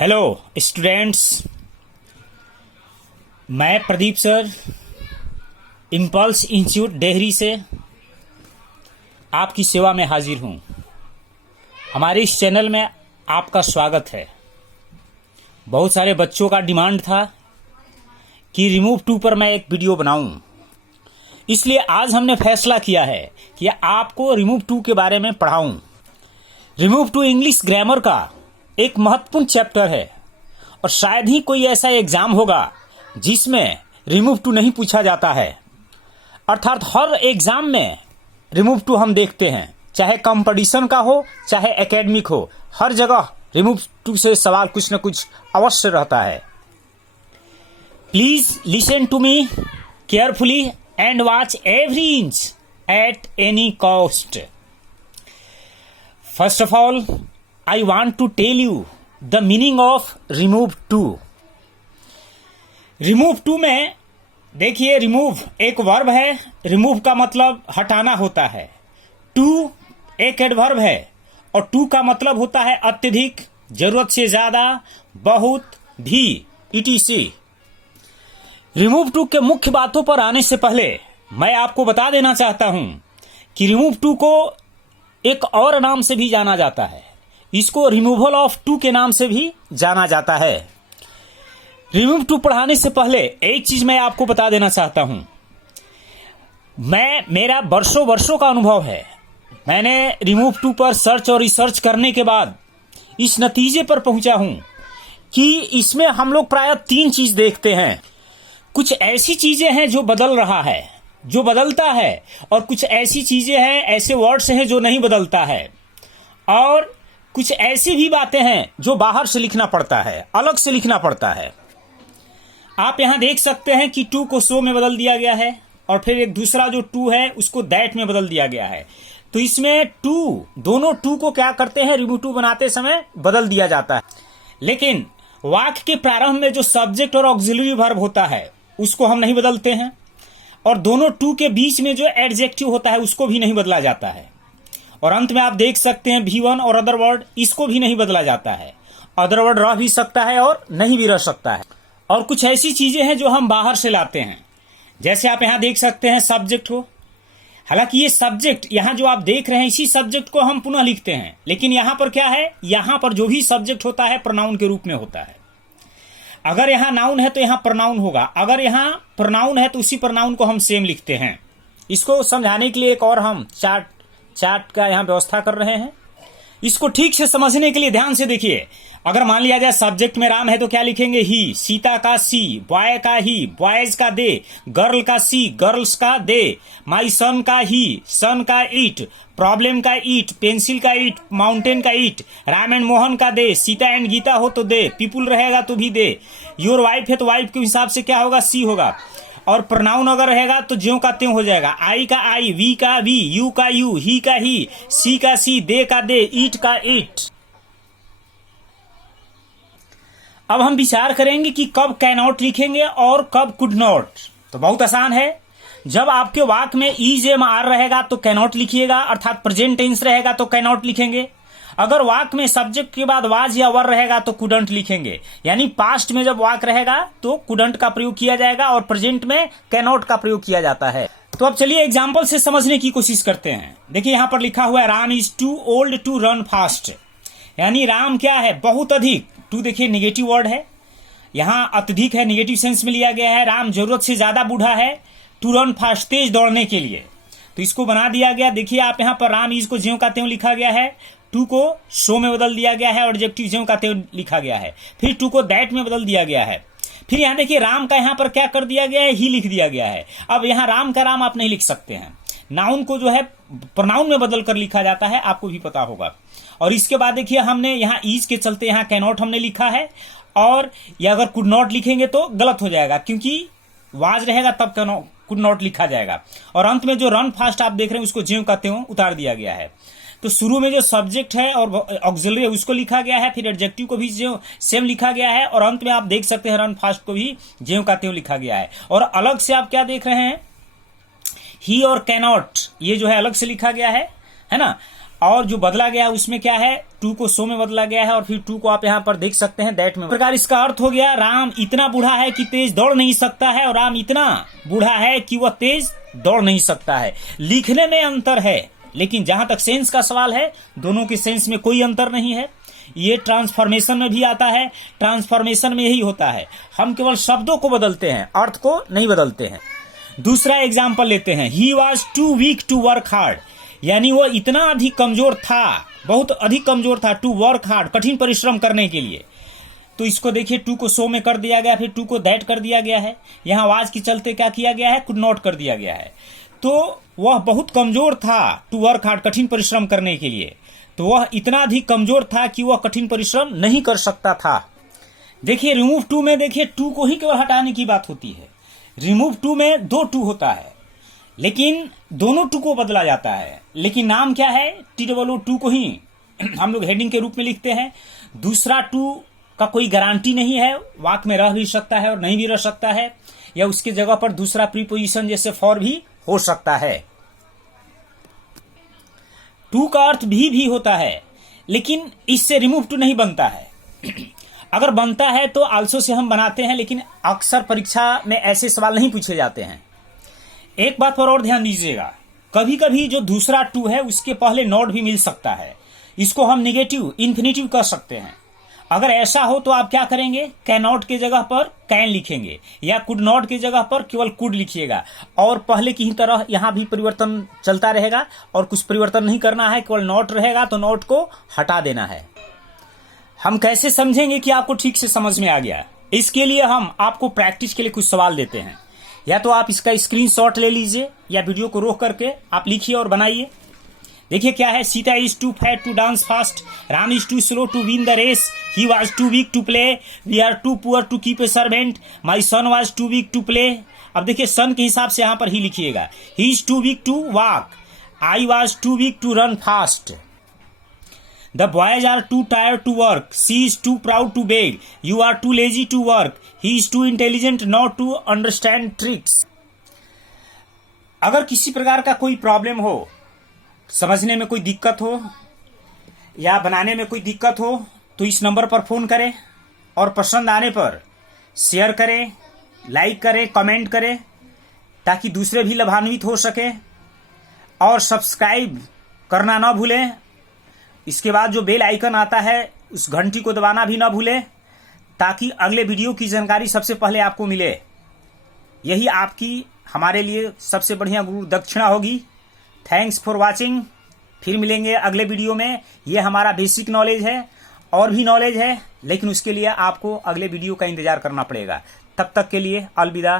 Hello students, मैं Pradeep sir impulse institute Dehri से आपकी सेवा में हाजिर हूँ। हमारे इस चैनल में आपका स्वागत है। बहुत सारे बच्चों का डिमांड था कि रिमूव टू पर मैं एक वीडियो बनाऊं, इसलिए आज हमने फैसला किया है कि आपको रिमूव टू के बारे में पढ़ाऊं। रिमूव टू इंग्लिश ग्रामर का एक महत्वपूर्ण चैप्टर है और शायद ही कोई ऐसा एग्जाम होगा जिसमें रिमूव टू नहीं पूछा जाता है। अर्थात हर एग्जाम में रिमूव टू हम देखते हैं, चाहे कंपटीशन का हो चाहे एकेडमिक हो, हर जगह रिमूव टू से सवाल कुछ न कुछ अवश्य रहता है। Please listen to me carefully and watch every inch at any cost. First of all, I want to tell you the meaning of remove to। remove to में देखिए, remove एक वर्ब है। remove का मतलब हटाना होता है। to एक एडवर्ब है और to का मतलब होता है अत्यधिक, जरूरत से ज्यादा, बहुत, भी, etc। remove to के मुख्य बातों पर आने से पहले मैं आपको बता देना चाहता हूं कि remove to को एक और नाम से भी जाना जाता है। इसको रिमूवल ऑफ टू के नाम से भी जाना जाता है। रिमूव टू पढ़ाने से पहले एक चीज मैं आपको बता देना चाहता हूं। मेरा वर्षों का अनुभव है। मैंने रिमूव टू पर सर्च और रिसर्च करने के बाद इस नतीजे पर पहुंचा हूं कि इसमें हम लोग प्रायः तीन चीज देखते हैं। कुछ ऐसी चीजें हैं जो बदल रहा है, जो बदलता है, और कुछ ऐसी चीजें हैं, ऐसे वर्ड्स हैं जो नहीं बदलता है, और कुछ ऐसी भी बातें हैं जो बाहर से लिखना पड़ता है, अलग से लिखना पड़ता है। आप यहां देख सकते हैं कि टू को सो में बदल दिया गया है और फिर एक दूसरा जो टू है उसको दैट में बदल दिया गया है। तो इसमें टू, दोनों टू को क्या करते हैं, रिमूव टू बनाते समय बदल दिया जाता है। लेकिन वाक्य के प्रारंभ में जो सब्जेक्ट और ऑक्सिलरी वर्ब होता है उसको हम नहीं बदलते हैं, और दोनों टू के बीच में जो एडजेक्टिव होता है उसको भी नहीं बदला जाता है। और अंत में आप देख सकते हैं भी1 और अदर वर्ड, इसको भी नहीं बदला जाता है। अदर वर्ड रह भी सकता है और नहीं भी रह सकता है। और कुछ ऐसी चीजें हैं जो हम बाहर से लाते हैं, जैसे आप यहां देख सकते हैं सब्जेक्ट को। हालांकि ये सब्जेक्ट यहां जो आप देख रहे हैं, इसी सब्जेक्ट को हम पुनः लिखते हैं, लेकिन यहां पर क्या है, यहां पर जो भी सब्जेक्ट होता है प्रोनाउन के रूप में होता है। अगर यहां नाउन है तो यहां प्रोनाउन होगा, अगर यहां प्रोनाउन है तो उसी प्रोनाउन को हम सेम लिखते हैं। इसको समझाने के लिए एक और हम चार्ट का यहां व्यवस्था कर रहे हैं। इसको ठीक से समझने के लिए ध्यान से देखिए। अगर मान लिया जाए सब्जेक्ट में राम है तो क्या लिखेंगे, ही, सीता का सी, बॉय का ही, बॉयज का दे, गर्ल का सी, गर्ल्स का दे, माई सन का ही, सन का ईट, प्रॉब्लम का ईट, पेंसिल का ईट, माउंटेन का ईट, राम एंड मोहन का दे, सीता एंड गीता हो तो दे, पीपुल रहेगा तो भी दे, योर वाइफ है तो वाइफ के हिसाब से क्या होगा, सी होगा। और प्रोनाउन अगर रहेगा तो ज्यों का त्यों हो जाएगा। आई का आई, वी का वी, यू का यू, ही का ही, सी का सी, दे का दे, ईट का ईट। अब हम विचार करेंगे कि कब कैन नॉट लिखेंगे और कब कुड नॉट। तो बहुत आसान है। जब आपके वाक्य में इज एम आर रहेगा तो कैन नॉट लिखिएगा, अर्थात प्रेजेंट टेंस रहेगा तो कैन नॉट लिखेंगे। अगर वाक्य में सब्जेक्ट के बाद वाज या वर रहेगा तो कुडंट लिखेंगे। यानी पास्ट में जब वाक्य रहेगा तो कुडंट का प्रयोग किया जाएगा और प्रेजेंट में कैन नॉट का प्रयोग किया जाता है। तो अब चलिए एग्जाम्पल से समझने की कोशिश करते हैं। देखिए यहां पर लिखा हुआ है Ram is too old to run fast. यानी राम क्या है, बहुत अधिक। टू देखिए निगेटिव वर्ड है, यहां अत्यधिक है, निगेटिव सेंस में लिया गया है। राम जरूरत से ज्यादा बूढ़ा है टू रन फास्ट, तेज दौड़ने के लिए। तो इसको बना दिया गया। देखिए आप यहां पर राम इज को ज्यों का त्यों लिखा गया है, टू को सो में बदल दिया गया है और एडजेक्टिव ज्यों का त्यों लिखा गया है। फिर टू को दैट में बदल दिया गया है। फिर यहां देखिए राम का यहां पर क्या कर दिया गया है, ही लिख दिया गया है। अब यहां राम का राम आप नहीं लिख सकते हैं, नाउन को जो है प्रोनाउन में बदल कर लिखा जाता है, आपको भी पता होगा। और इसके बाद देखिए हमने यहाँ ईज के चलते यहाँ कैनॉट हमने लिखा है, और या अगर कुड नॉट लिखेंगे तो गलत हो जाएगा, क्योंकि वाज रहेगा तब कुड नॉट लिखा जाएगा। और अंत में जो रन फास्ट आप देख रहे हैं उसको ज्यों का त्यों उतार दिया गया है। तो शुरू में जो सब्जेक्ट है और ऑक्सिलरी है उसको लिखा गया है, फिर एडजेक्टिव को भी ज्यों सेम लिखा गया है, और अंत में आप देख सकते हैं रन फास्ट को भी ज्यों का त्यों लिखा गया है। और अलग से आप क्या देख रहे हैं, ही और कैनॉट, ये जो है अलग से लिखा गया है ना। और जो बदला गया है उसमें क्या है, टू को सो में बदला गया है और फिर टू को आप यहाँ पर देख सकते हैं दैट में। इस प्रकार इसका अर्थ हो गया राम इतना बूढ़ा है कि तेज दौड़ नहीं सकता है और राम इतना बूढ़ा है कि वह तेज दौड़ नहीं सकता है। लिखने में अंतर है, लेकिन जहां तक सेंस का सवाल है दोनों के सेंस में कोई अंतर नहीं है। ये ट्रांसफॉर्मेशन में भी आता है, ट्रांसफॉर्मेशन में यही होता है, हम केवल शब्दों को बदलते हैं, अर्थ को नहीं बदलते हैं। दूसरा एग्जाम्पल लेते हैं, he was too weak to work hard, यानी वो इतना अधिक कमजोर था, बहुत अधिक कमजोर था, टू वर्क हार्ड, कठिन परिश्रम करने के लिए। तो इसको देखिए, टू को सो में कर दिया गया, फिर टू को दैट कर दिया गया है, यहाँ आवाज के चलते क्या किया गया है, कुड नॉट कर दिया गया है। तो वह बहुत कमजोर था टू वर्क हार्ड, कठिन परिश्रम करने के लिए, तो वह इतना अधिक कमजोर था कि वह कठिन परिश्रम नहीं कर सकता था। देखिए रिमूव टू में देखिए टू को ही केवल हटाने की बात होती है। रिमूव टू में दो टू होता है, लेकिन दोनों टू को बदला जाता है, लेकिन नाम क्या है, TOO को ही हम लोग हेडिंग के रूप में लिखते हैं। दूसरा टू का कोई गारंटी नहीं है, वाक्य में रह भी सकता है और नहीं भी रह सकता है, या उसके जगह पर दूसरा प्रीपोजिशन जैसे फॉर भी हो सकता है। टू का अर्थ भी होता है, लेकिन इससे रिमूव टू नहीं बनता है। अगर बनता है तो आल्सो से हम बनाते हैं, लेकिन अक्सर परीक्षा में ऐसे सवाल नहीं पूछे जाते हैं। एक बात पर और ध्यान दीजिएगा, कभी कभी जो दूसरा टू है उसके पहले नॉट भी मिल सकता है, इसको हम नेगेटिव इन्फिनेटिव कर सकते हैं। अगर ऐसा हो तो आप क्या करेंगे, कैन नॉट के जगह पर कैन लिखेंगे, या कुड नॉट की जगह पर केवल कुड लिखिएगा, और पहले की ही तरह यहां भी परिवर्तन चलता रहेगा और कुछ परिवर्तन नहीं करना है, केवल नॉट रहेगा तो नॉट को हटा देना है। हम कैसे समझेंगे कि आपको ठीक से समझ में आ गया, इसके लिए हम आपको प्रैक्टिस के लिए कुछ सवाल देते हैं। या तो आप इसका स्क्रीनशॉट ले लीजिए या वीडियो को रोक करके आप लिखिए और बनाइए। देखिए क्या है, Sita is too fat to dance fast, Ram is too slow to win the race, he was too weak to play, we are too poor to keep a servant, my son was too weak to play. अब देखिए सन के हिसाब से यहां पर ही लिखिएगा, he is too weak to walk, I was too weak to run fast, the boys are too tired to work, she is too proud to beg, you are too lazy to work, he is too intelligent not to understand tricks. अगर किसी प्रकार का कोई problem हो, समझने में कोई दिक्कत हो या बनाने में कोई दिक्कत हो, तो इस नंबर पर फोन करें और पसंद आने पर शेयर करें, लाइक करें, कमेंट करें, ताकि दूसरे भी लाभान्वित हो सके, और सब्सक्राइब करना ना भूलें। इसके बाद जो बेल आइकन आता है उस घंटी को दबाना भी ना भूलें, ताकि अगले वीडियो की जानकारी सबसे पहले आपको मिले। यही आपकी हमारे लिए सबसे बढ़िया गुरु दक्षिणा होगी। Thanks for watching. फिर मिलेंगे अगले वीडियो में। ये हमारा बेसिक नॉलेज है, और भी नॉलेज है, लेकिन उसके लिए आपको अगले वीडियो का इंतजार करना पड़ेगा। तब तक के लिए अलविदा।